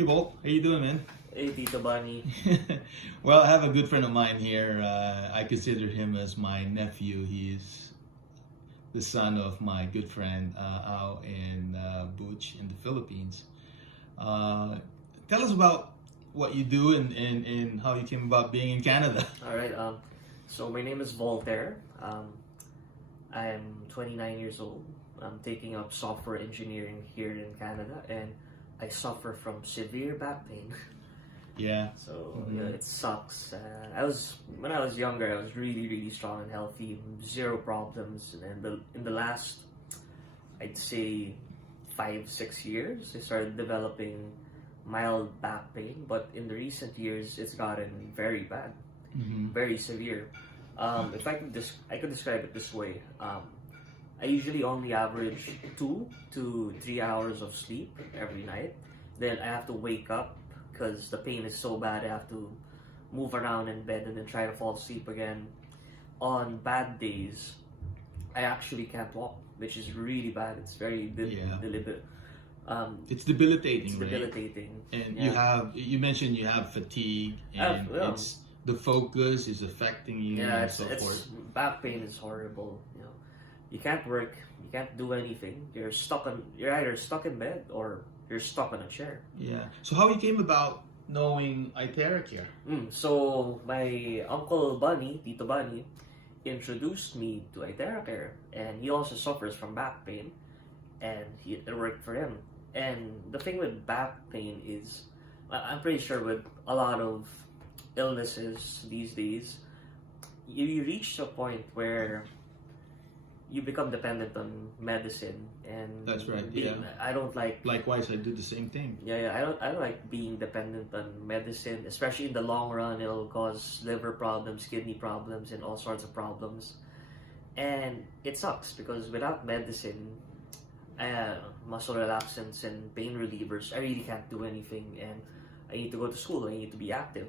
Hey Bolt, how you doing, man? Hey, Tito Bunny. Well, I have a good friend of mine here. I consider him as my nephew. He's the son of my good friend out in Butch in the Philippines. Tell us about what you do and how you came about being in Canada. All right. So my name is Voltaire. I'm 29 years old. I'm taking up software engineering here in Canada, and I suffer from severe back pain. Yeah. So yeah, it sucks. When I was younger, I was really strong and healthy, zero problems. And then in the last, I'd say 5-6 years, I started developing mild back pain. But in the recent years, it's gotten very bad, very severe. If I could describe it this way. I usually only average 2 to 3 hours of sleep every night. Then I have to wake up because the pain is so bad. I have to move around in bed and then try to fall asleep again. On bad days, I actually can't walk, which is really bad. It's very deliberate. It's debilitating, It's debilitating. right? And you mentioned you have fatigue, and it's the focus is affecting you, and so forth. Back pain is horrible. You can't work, you can't do anything. You're either stuck in bed or you're stuck on a chair. Yeah. So how you came about knowing iTeraCare? So my uncle Bunny, Tito Bunny, introduced me to iTeraCare, and he also suffers from back pain, and it worked for him. And the thing with back pain is, I'm pretty sure with a lot of illnesses these days, you reach a point where you become dependent on medicine, and that's right. I don't like. Likewise, I do the same thing. I don't like being dependent on medicine, especially in the long run. It'll cause liver problems, kidney problems, and all sorts of problems. And it sucks because without medicine, muscle relaxants and pain relievers, I really can't do anything. And I need to go to school. I need to be active.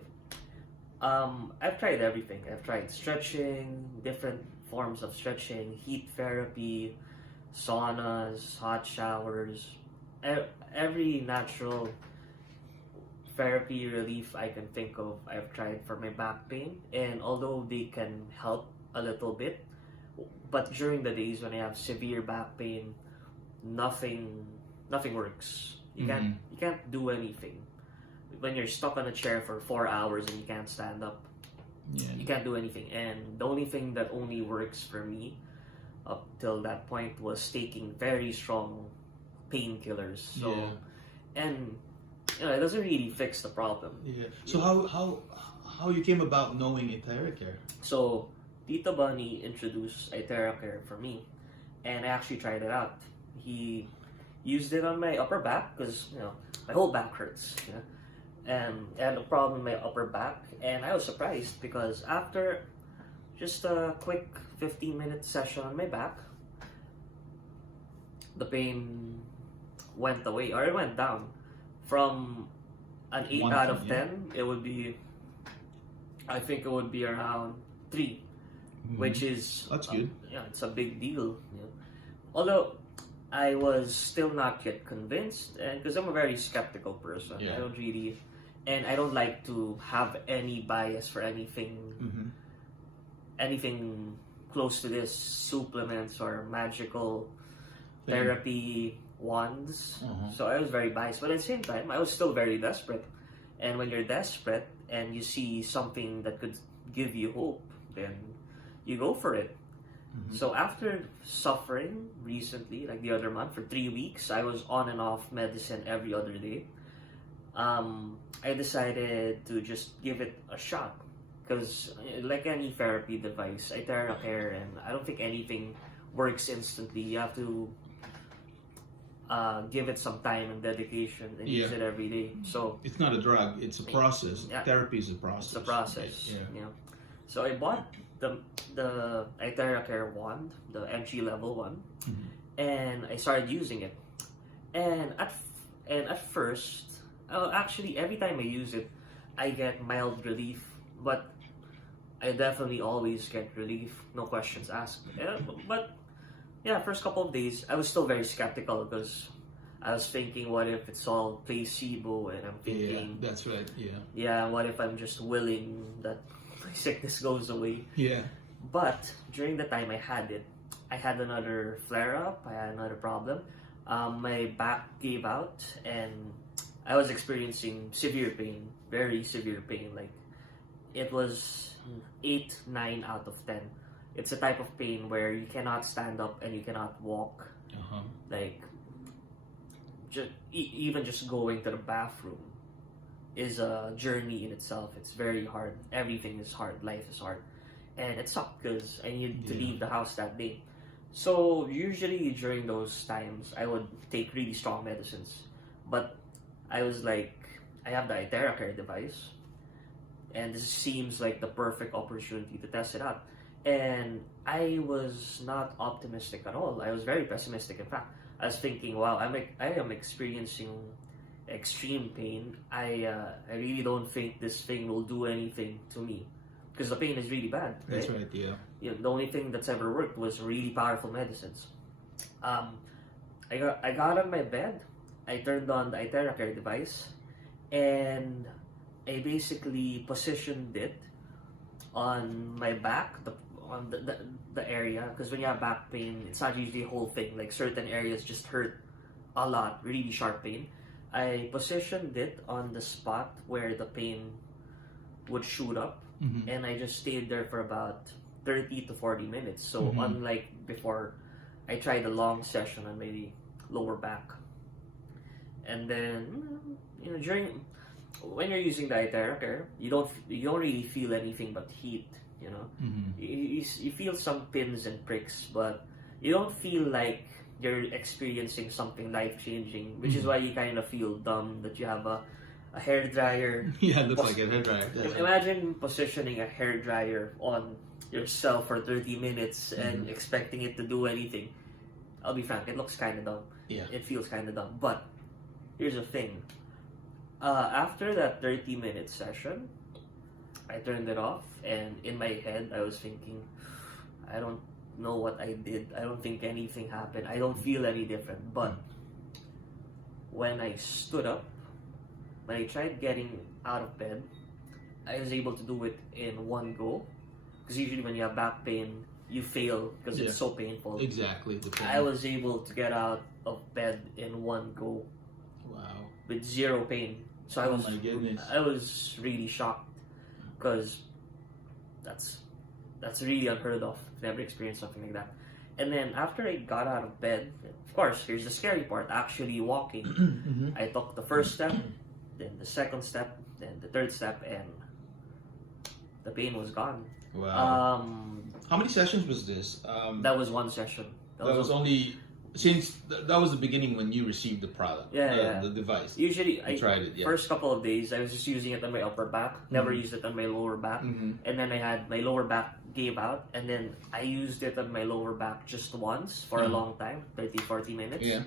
I've tried everything. I've tried stretching, different forms of stretching, heat therapy, saunas, hot showers, every natural therapy relief I can think of, I've tried for my back pain. And although they can help a little bit, but during the days when I have severe back pain, nothing works. You can't do anything. When you're stuck on a chair for 4 hours and you can't stand up, you can't do anything. And the only thing that only works for me up till that point was taking very strong painkillers. So, and it doesn't really fix the problem. Yeah. So how you came about knowing iTeraCare? So Tito Bunny introduced iTeraCare for me, and I actually tried it out. He used it on my upper back because my whole back hurts. And I had a problem in my upper back, and I was surprised because after just a quick 15-minute session on my back, the pain went away, or it went down from an 8 out of 10. It would be, I think it would be around 3, which is that's good. It's a big deal. Although I was still not yet convinced, and because I'm a very skeptical person, I don't like to have any bias for anything, anything close to this, supplements or magical therapy wands. So I was very biased, but at the same time, I was still very desperate. And when you're desperate and you see something that could give you hope, then you go for it. So after suffering recently, like the other month, for 3 weeks, I was on and off medicine every other day. I decided to just give it a shot because, like any therapy device, iTeraCare, and I don't think anything works instantly. You have to give it some time and dedication and use it every day. So it's not a drug; it's a process. Therapy is a process. It's a process. So I bought the iTeraCare wand, the entry level one, and I started using it. And at first, actually, every time I use it, I get mild relief, but I definitely always get relief, no questions asked. But first couple of days, I was still very skeptical because I was thinking, what if it's all placebo? And I'm thinking, Yeah, that's right. Yeah. yeah, what if I'm just willing that my sickness goes away? Yeah. But during the time I had it, I had another flare up, I had another problem. My back gave out, and I was experiencing severe pain, very severe pain. Like, it was 8, 9 out of 10. It's a type of pain where you cannot stand up and you cannot walk. Like, even just going to the bathroom is a journey in itself. It's very hard. Everything is hard. Life is hard. And it sucked because I needed to leave the house that day. So usually during those times, I would take really strong medicines. But I was like, I have the iTeraCare device, and this seems like the perfect opportunity to test it out. And I was not optimistic at all. I was very pessimistic. In fact, I was thinking, wow, I am experiencing extreme pain. I really don't think this thing will do anything to me, because the pain is really bad. Right? That's right. Yeah. You know, the only thing that's ever worked was really powerful medicines. I got on my bed. I turned on the iTeraCare device, and I basically positioned it on my back, on the area, because when you have back pain, it's not usually a whole thing. Like, certain areas just hurt a lot, really sharp pain. I positioned it on the spot where the pain would shoot up, and I just stayed there for about 30 to 40 minutes. So unlike before, I tried a long session on my lower back. And then, you know, when you're using the iTeraCare, you don't really feel anything but heat. You know, you feel some pins and pricks, but you don't feel like you're experiencing something life-changing, which is why you kind of feel dumb that you have a hair dryer. Yeah, it looks like a hair dryer. Imagine positioning a hair dryer on yourself for 30 minutes and expecting it to do anything. I'll be frank, it looks kind of dumb. Yeah. It feels kind of dumb. But here's the thing. After that 30-minute session, I turned it off, and in my head, I was thinking, I don't know what I did. I don't think anything happened. I don't feel any different. But when I stood up, when I tried getting out of bed, I was able to do it in one go. Because usually when you have back pain, you fail because it's so painful. Exactly. I was able to get out of bed in one go. Wow. With zero pain. So Oh my goodness. I was really shocked, because that's really unheard of. I've never experienced something like that. And then after I got out of bed, of course, here's the scary part, actually walking. I took the first step, then the second step, then the third step, and the pain was gone. Wow. How many sessions was this? That was one session. That was only since that was the beginning when you received the product, the device. Usually, I tried it. Yeah. First couple of days, I was just using it on my upper back. Never used it on my lower back. And then I had my lower back gave out, and then I used it on my lower back just once for a long time, 30, 40 minutes. Yeah.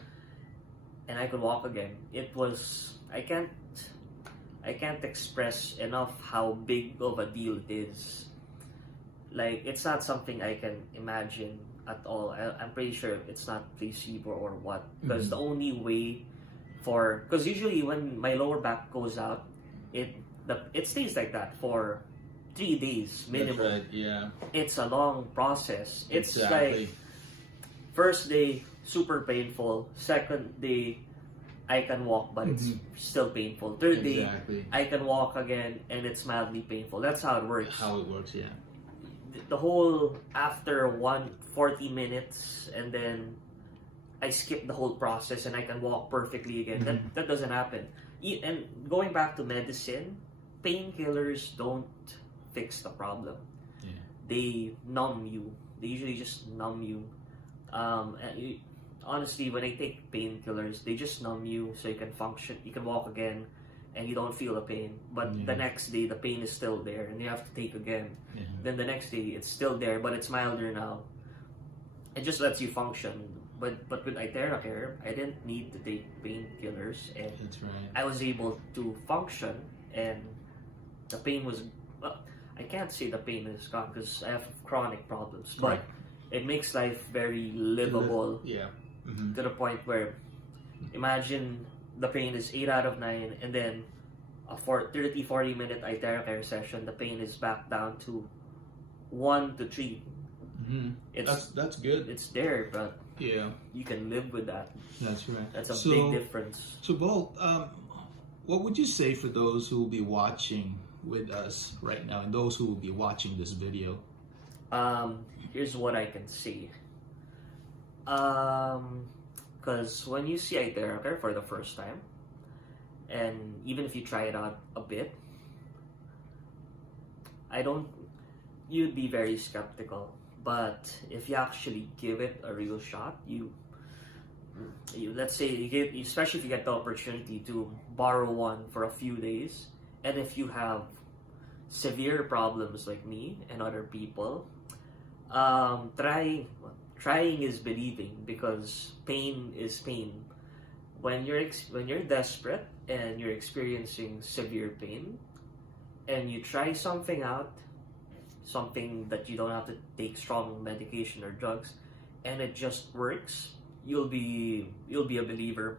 And I could walk again. It was I can't express enough how big of a deal it is. Like, it's not something I can imagine at all. I'm pretty sure it's not placebo or what. Because the only way because usually when my lower back goes out, it stays like that for 3 days minimum. That's right, yeah. It's a long process. It's exactly. like, first day, super painful. Second day, I can walk, but it's still painful. Third day, I can walk again, and it's mildly painful. That's how it works. How it works, yeah. The whole, after 40 minutes, and then I skip the whole process, and I can walk perfectly again. That doesn't happen. And going back to medicine, painkillers don't fix the problem. Yeah. They numb you. They usually just numb you. Honestly, when I take painkillers, they just numb you so you can function, you can walk again, and you don't feel the pain. But the next day, the pain is still there, and you have to take again. Then the next day, it's still there, but it's milder now. It just lets you function. But with iTeraCare, I didn't need to take painkillers, and That's right. I was able to function, and the pain was... Well, I can't say the pain is gone because I have chronic problems, but it makes life very livable. Yeah. To the point where Imagine the pain is 8 out of 9, and then a 30-40 minute iTeraCare session, the pain is back down to 1 to 3. Mm-hmm. That's good. It's there, but Yeah, you can live with that. that's right. That's a big difference. So, Bolt, what would you say for those who will be watching with us right now and those who will be watching this video? Here's what I can say. Because when you see iTeraCare for the first time, and even if you try it out a bit, you'd be very skeptical. But if you actually give it a real shot, let's say especially if you get the opportunity to borrow one for a few days, and if you have severe problems like me and other people, trying is believing, because pain is pain. When you're desperate and you're experiencing severe pain, and you try something out, something that you don't have to take strong medication or drugs, and it just works, you'll be a believer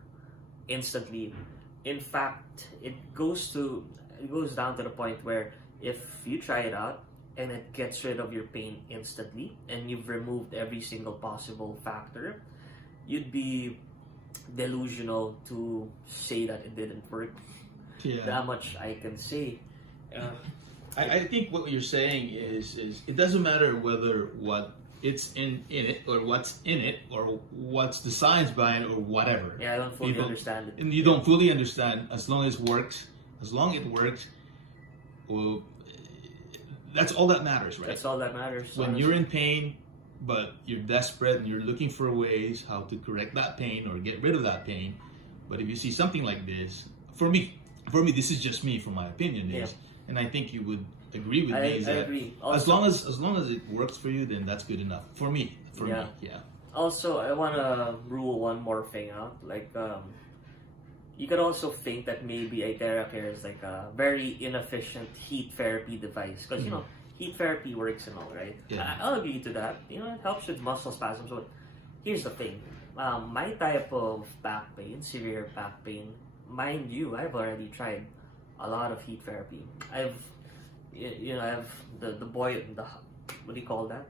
instantly. In fact, it goes down to the point where if you try it out and it gets rid of your pain instantly, and you've removed every single possible factor, you'd be delusional to say that it didn't work. Yeah. That much I can say. I think what you're saying is it doesn't matter whether what it's in it or what's in it or what's the science behind it or whatever. Yeah, I don't fully understand it. And you don't fully understand, as long as it works, well, that's all that matters, right? That's all that matters. When you're in pain, but you're desperate and you're looking for ways how to correct that pain or get rid of that pain. But if you see something like this, for me, this is just me, from my opinion, is, and I think you would agree with me. I agree. Also, as long as it works for you, then that's good enough for me. Yeah. Also, I want to rule one more thing out. Like, you could also think that maybe iTeraCare is like a very inefficient heat therapy device, because heat therapy works and all, right? Yeah. I'll agree to that. It helps with muscle spasms. But here's the thing: my type of back pain, severe back pain, mind you, I've already tried a lot of heat therapy. I have the what do you call that?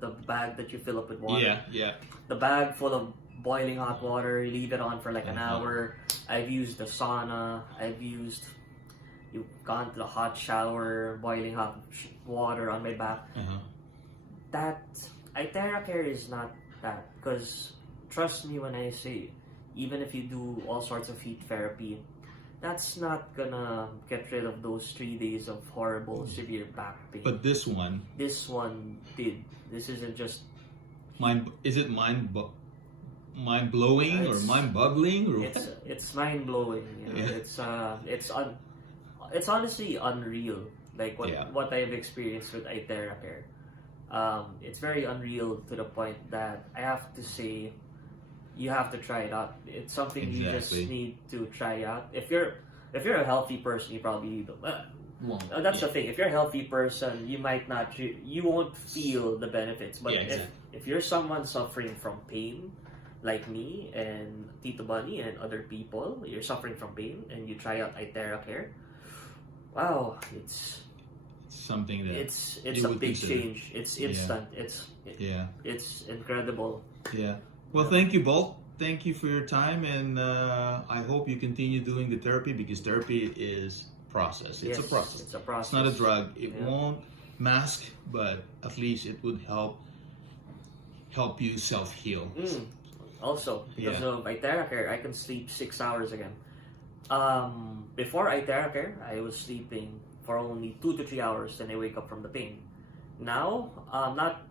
The bag that you fill up with water. Yeah. The bag full of boiling hot water. You leave it on for like an hour. I've used the sauna. You've gone to the hot shower, boiling hot water on my back. That iTeraCare is not that, because trust me when I say, even if you do all sorts of heat therapy, that's not gonna get rid of those 3 days of horrible, severe back pain. But this one did. This isn't just is it mind blowing or mind boggling, or it's mind blowing. It's honestly unreal. Like what I've experienced with iTeraCare. It's very unreal to the point that I have to say, you have to try it out. It's something you just need to try out. If you're a healthy person, you probably won't. That's the thing. If you're a healthy person, you might not. You won't feel the benefits. But if you're someone suffering from pain, like me and Tito Bunny and other people, you're suffering from pain and you try out iTeraCare, wow, it's something that it's a big change. It's instant. It's incredible. Yeah. Well, thank you, Bolt. Thank you for your time, and I hope you continue doing the therapy, because therapy is process. It's a process. It's a process. It's not a drug. It won't mask, but at least it would help you self-heal. Also, because of iTeraCare, I can sleep 6 hours again. Before iTeraCare, I was sleeping for only 2 to 3 hours, then I wake up from the pain. Now,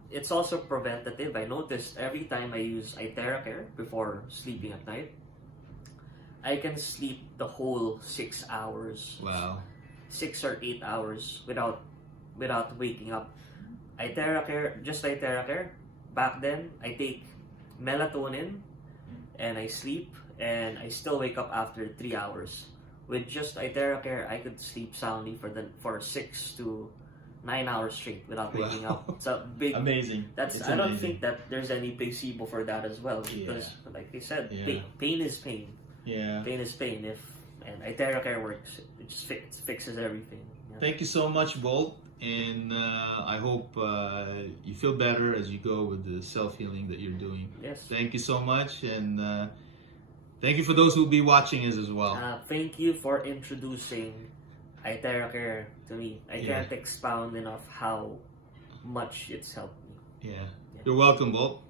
it's also preventative. I noticed every time I use iTeraCare before sleeping at night, I can sleep the whole 6 hours. Wow. 6 or 8 hours without waking up. iTeraCare, back then, I take melatonin and I sleep, and I still wake up after 3 hours. With just iTeraCare, I could sleep soundly for 6 to 9 hours straight without waking Wow. up. It's a big. Amazing. That's. It's I don't amazing. think that there's any placebo for that as well, because, like you said, Yeah. pain is pain. Yeah. Pain is pain. And iTeraCare works. It just fixes everything. Yeah. Thank you so much, Bolt, and I hope you feel better as you go with the self-healing that you're doing. Yes. Thank you so much, and thank you for those who will be watching us as well. Thank you for introducing iTeraCare to me. I can't expound enough how much it's helped me. Yeah. You're welcome, Bolt.